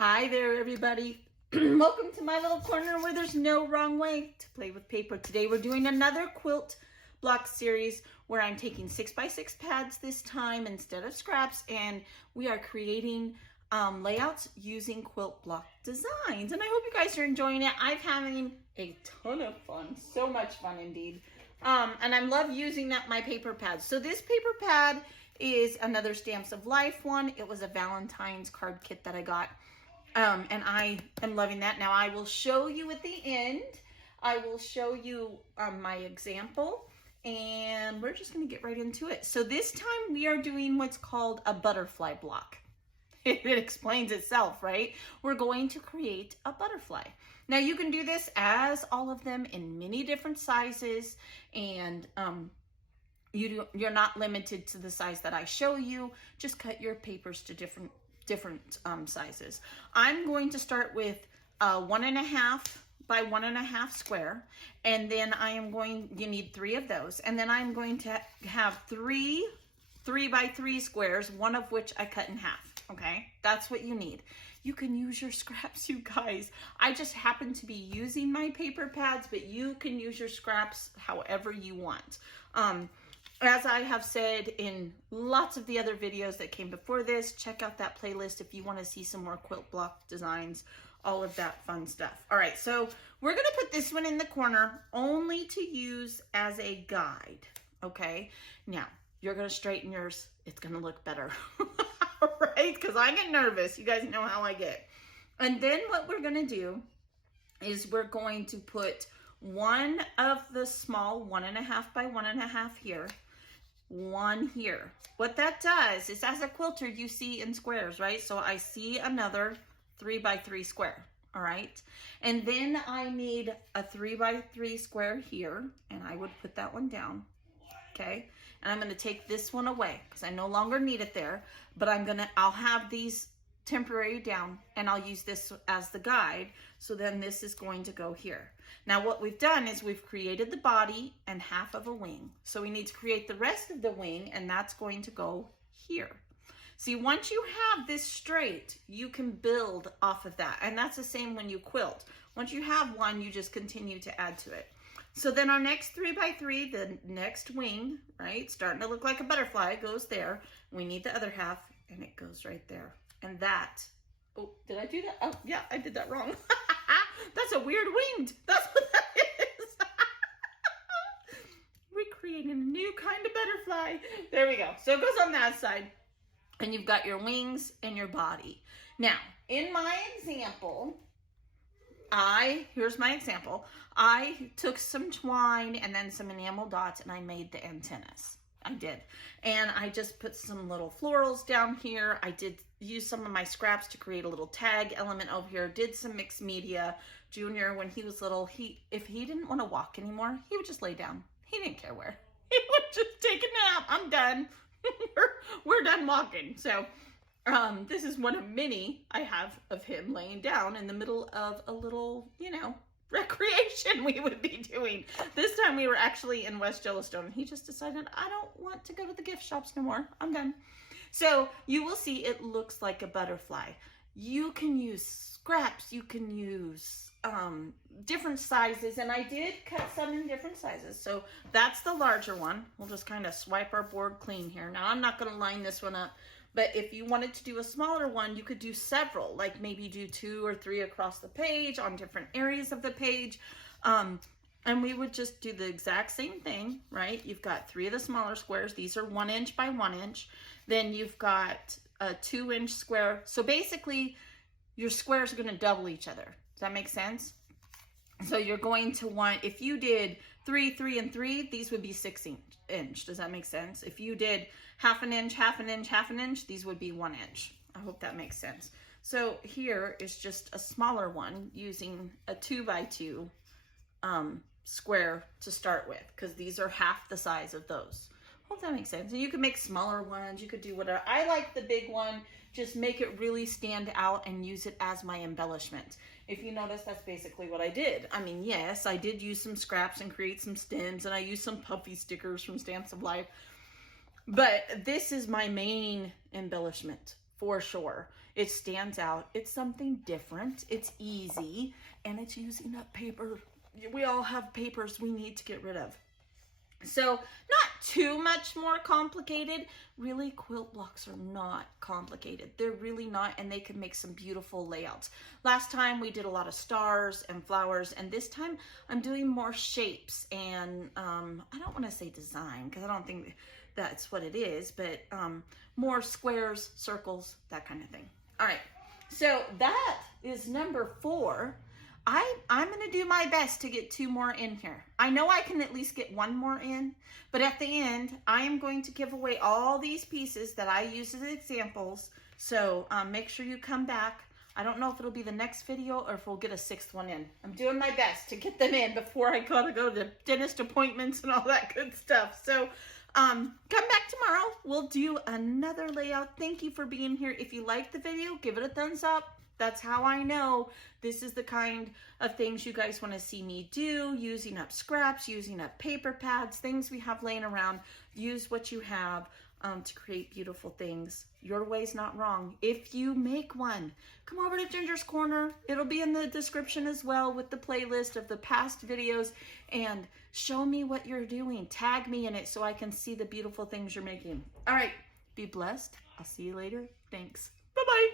Hi there, everybody. Welcome to my little corner where there's no wrong way to play with paper. Today we're doing another quilt block series where I'm taking 6x6 pads this time instead of scraps, and we are creating layouts using quilt block designs. And I hope you guys are enjoying it. I'm having a ton of fun, so much fun indeed. And I love using my paper pads. So this paper pad is another Stamps of Life one. It was a Valentine's card kit that I got. And I am loving that. Now I will show you at the end, I will show you my example, and we're just going to get right into it. So this time we are doing what's called a butterfly block. It explains itself, right? We're going to create a butterfly. Now you can do this as all of them in many different sizes, and you're not limited to the size that I show you. Just cut your papers to different sizes. I'm going to start with a 1.5 by 1.5 square, and then you need 3 of those, and then I'm going to have 3 by 3 squares, one of which I cut in half. Okay, that's what you need. You can use your scraps, you guys. I just happen to be using my paper pads, but you can use your scraps however you want. As I have said in lots of the other videos that came before this, check out that playlist if you want to see some more quilt block designs, all of that fun stuff. All right, so we're going to put this one in the corner only to use as a guide, okay? Now, you're going to straighten yours. It's going to look better, right? Because I get nervous. You guys know how I get. And then what we're going to do is we're going to put one of the small 1.5 by 1.5 here, one here. What that does is, as a quilter, you see in squares, right? So I see another 3 by 3 square, all right? And then I need a 3 by 3 square here, and I would put that one down, okay? And I'm gonna take this one away because I no longer need it there, but I'll have these temporary down, and I'll use this as the guide. So then this is going to go here. Now what we've done is we've created the body and half of a wing. So we need to create the rest of the wing, and that's going to go here. See, once you have this straight, you can build off of that. And that's the same when you quilt. Once you have one, you just continue to add to it. So then our next 3 by 3, the next wing, right, starting to look like a butterfly, goes there. We need the other half, and it goes right there. And that, oh, did I do that? Oh, yeah, I did that wrong. That's a weird winged. That's what that is. We're creating a new kind of butterfly. There we go. So it goes on that side. And you've got your wings and your body. Now, in my example, here's my example. I took some twine and then some enamel dots, and I made the antennas. I did. And I just put some little florals down here. I did use some of my scraps to create a little tag element over here. Did some mixed media. Junior, when he was little, if he didn't want to walk anymore, he would just lay down. He didn't care where. He would just take a nap. I'm done. we're done walking. So this is one of many I have of him laying down in the middle of a little, recreation we would be doing. This time we were actually in West Yellowstone. He just decided, I don't want to go to the gift shops no more. I'm done. So you will see it looks like a butterfly. You can use scraps. You can use different sizes. And I did cut some in different sizes. So that's the larger one. We'll just kind of swipe our board clean here. Now I'm not going to line this one up. But if you wanted to do a smaller one, you could do several, like maybe do 2 or 3 across the page on different areas of the page. And we would just do the exact same thing, right? You've got 3 of the smaller squares. These are 1 inch by 1 inch. Then you've got a 2-inch square. So basically your squares are going to double each other. Does that make sense? So you're going to want, if you did 3, 3, and 3, these would be 6 inch. Does that make sense? If you did half an inch, half an inch, half an inch, these would be 1 inch. I hope that makes sense. So here is just a smaller one using a 2 by 2 square to start with, because these are half the size of those. Hope that makes sense. And you can make smaller ones. You could do whatever. I like the big one. Just make it really stand out and use it as my embellishment. If you notice, that's basically what I did. I mean, yes, I did use some scraps and create some stems, and I used some puffy stickers from Stamps of Life. But this is my main embellishment for sure. It stands out. It's something different. It's easy, and it's using up paper. We all have papers we need to get rid of. So not too much more complicated. Really, quilt blocks are not complicated. They're really not, and they can make some beautiful layouts. Last time we did a lot of stars and flowers, and this time I'm doing more shapes and I don't want to say design because I don't think that's what it is, but more squares, circles, that kind of thing. All right, so that is number 4. I'm going to do my best to get 2 more in here. I know I can at least get 1 more in, but at the end, I am going to give away all these pieces that I use as examples. So make sure you come back. I don't know if it'll be the next video or if we'll get a 6th one in. I'm doing my best to get them in before I gotta go to dentist appointments and all that good stuff. So come back tomorrow. We'll do another layout. Thank you for being here. If you liked the video, give it a thumbs up. That's how I know this is the kind of things you guys want to see me do, using up scraps, using up paper pads, things we have laying around. Use what you have to create beautiful things. Your way's not wrong. If you make one, come over to Ginger's Corner. It'll be in the description as well with the playlist of the past videos, and show me what you're doing. Tag me in it so I can see the beautiful things you're making. All right, be blessed. I'll see you later. Thanks. Bye-bye.